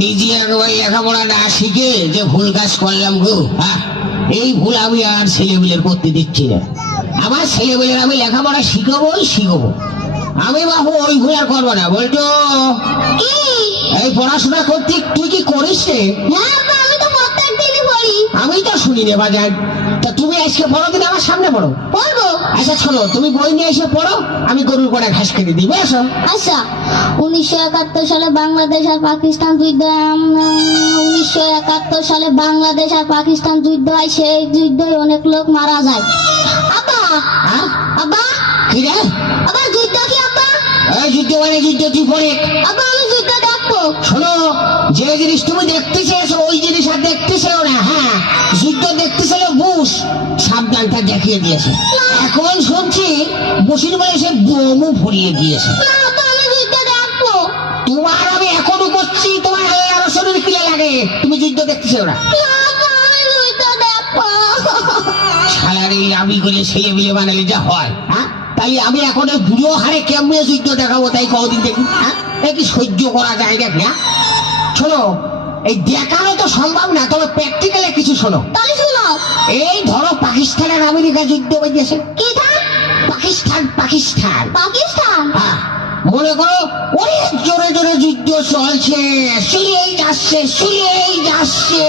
নিজে একবার লেখাপড়া না শিখে যে ভুল কাজ করলাম গো, এই ভুল আমি আর ছেলেমেয়ের করতে দিচ্ছি না। আমার ছেলেমেয়ের আমি লেখাপড়া শিখাবো। আমি বাবু ওই ভুল আর করবো না। বলতো এই পড়াশোনা করতে তুই কি করিস রে? আমি তো শুনি রে বাজার। তা তুমি আজকে পড়ো দিন আমার সামনে পড়ো। পড়বো। আচ্ছা শোনো, তুমি বই নিয়ে এসে পড়ো, আমি গরুর করে ঘাস কেটে দিই। আসো। আচ্ছা, 1971 সালে বাংলাদেশ আর পাকিস্তান যুদ্ধ। 1971 সালে বাংলাদেশ আর পাকিস্তান যুদ্ধ হয়। সেই যুদ্ধে অনেক লোক মারা যায়। আব্বা, আব্বা কি রে? আবার যুদ্ধ কি আব্বা? এই যুদ্ধ মানে যুদ্ধ তুই পড়ে। আব্বা আমি যুদ্ধ দেখবো। শোনো, যে জিনিস তুমি দেখতে চেয়েছো ওই জিনিস আর দেখতে চেয়েও না। হ্যাঁ, যুদ্ধ দেখতে ছিল বুশ, সাবধানটা দেখিয়ে দিয়েছে। এখন শুনছি বুশির বলে সে বোমও ভরিয়ে দিয়েছে। না তো আমি যুদ্ধ দেখবো। তোমার আমি এখনো করছি, তোমার আরো শরীর কিলে লাগে, তুমি যুদ্ধ দেখতে চেয়েও না। না তো আমি যুদ্ধ দেখবো। সালারি আমি করে ছেলে মিলে বানালে যা হয়। হ্যাঁ, তাই আমি এখন ওই বুড়ো হারে কেমনে যুদ্ধ দেখাবো তাই কদিন দেখি। হ্যাঁ, কি সহ্য করা যায় নাকি? হ্যাঁ শোনো, এই দেখানো তো সম্ভব না, তবে প্র্যাকটিক্যালে কিছু শোনো। তাহলে শুনো। এই ধরো পাকিস্তান আর আমেরিকা যুদ্ধ হয়েছে। কি থাক? পাকিস্তান পাকিস্তান। হ্যাঁ, মনে করো অনেক জোরে জোরে যুদ্ধ চলছে, শুলিয়েই যাচ্ছে।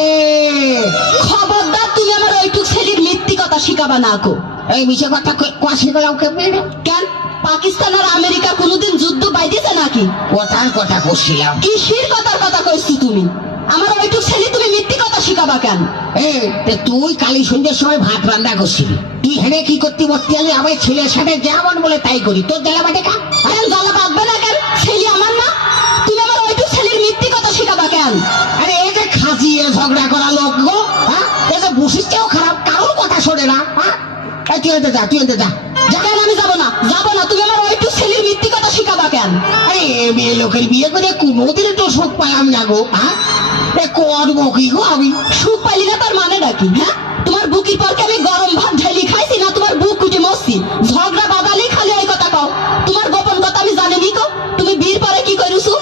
খবরদার তুমি আমার ওইটুক ছেলের মিথ্যি কথা শিখাবা না কো। এই মিছে কথা কোয়াশি গেলাম কেমনে? কেন পাকিস্তান আর আমেরিকা কোনোদিন যুদ্ধ বাইতেছে নাকি? কথার কথা কইছিলাম। কিসের কথার কথা কইছি তুমি? আমার ওইটুক ছেলে তুমি মিথ্যি কথা শিখাবা কেন? তুই কালী সন্ধ্যের সময় ভাত রান্না করছিলি, তুই হেনে কি করতে বসতে আমি আমার ছেলের সাথে যেমন বলে তাই করি, তোর জ্বালা বাটে কা? জ্বালা বাঁধবে না কেন? ছেলে আমার না? তুমি আমার ওইটুক ছেলের মিথ্যি কথা শিখাবা কেন? আরে এই যে খাসিয়ে ঝগড়া করা লোক গো, হ্যাঁ, এই যে বসিসটাও খারাপ, কারোর কথা শোনে না। হ্যাঁ, তুই এনতে যা। কেন আমি যাবো না? তুমি আমার ওইটুক ছেলের মিথ্যি কথা শিখাবা কেন? আরে মেয়ে লোকের বিয়ে করে কোনোদিন তো সুখ পাইলাম না গো। হ্যাঁ, করবো কি গো আমি? সুখ পাইলি না তার মানে নাকি? হ্যাঁ, তোমার বুকির পরকে আমি গরম ভাত ঢালি খাইছি না তোমার বুক কুটে মরছি? ঝগড়া বাদালি খালি ওই কথা কও। তোমার গোপন কথা আমি জানি নি কো। তুমি বিয়ের পরে কি করিছো?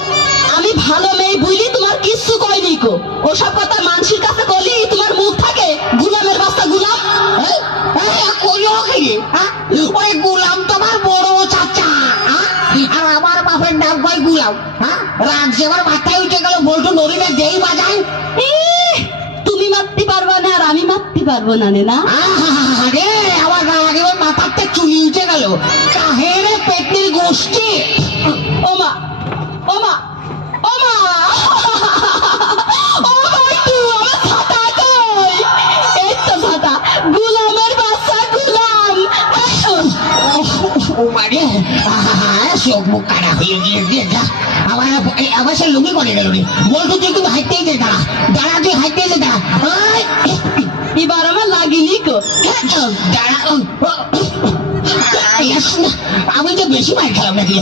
আমি ভালো মেয়ে বুঝলি তোমার কিচ্ছু কইনি কো। ওসব কথা মানুষের কাছে বলি তোমার মুখ থাকে গুলামের বাচ্চা গুলাম। ওই গুলাম তোমার বড় চাচা, আর আমার বাপের নাম কই গুলাম। হ্যাঁ, রাগ যে আমার মাথায় উঠে গেল, বলতো নদীতে যেই বাজায়। তুমি মারতে পারবা না আর আমি মারতে পারবো না না? আরে আমার রাগে মাথাতে চুলি উঠে গেল। কাহেরে পেটনির গোষ্ঠী। ওমা ওমা ওমা গুলামের বাচ্চা গুলাম। চোখ মুখ কাটা হয়ে গিয়ে যা। আমার সে লুঙ্গি করে গেল রে। বলতো তুই কিন্তু হাইতেই যে দাঁড়া তুই হাইতেই যে দাঁড়া। এবার আমার লাগিনি কো। আমি তো বেশি মার খেলাম নাকি?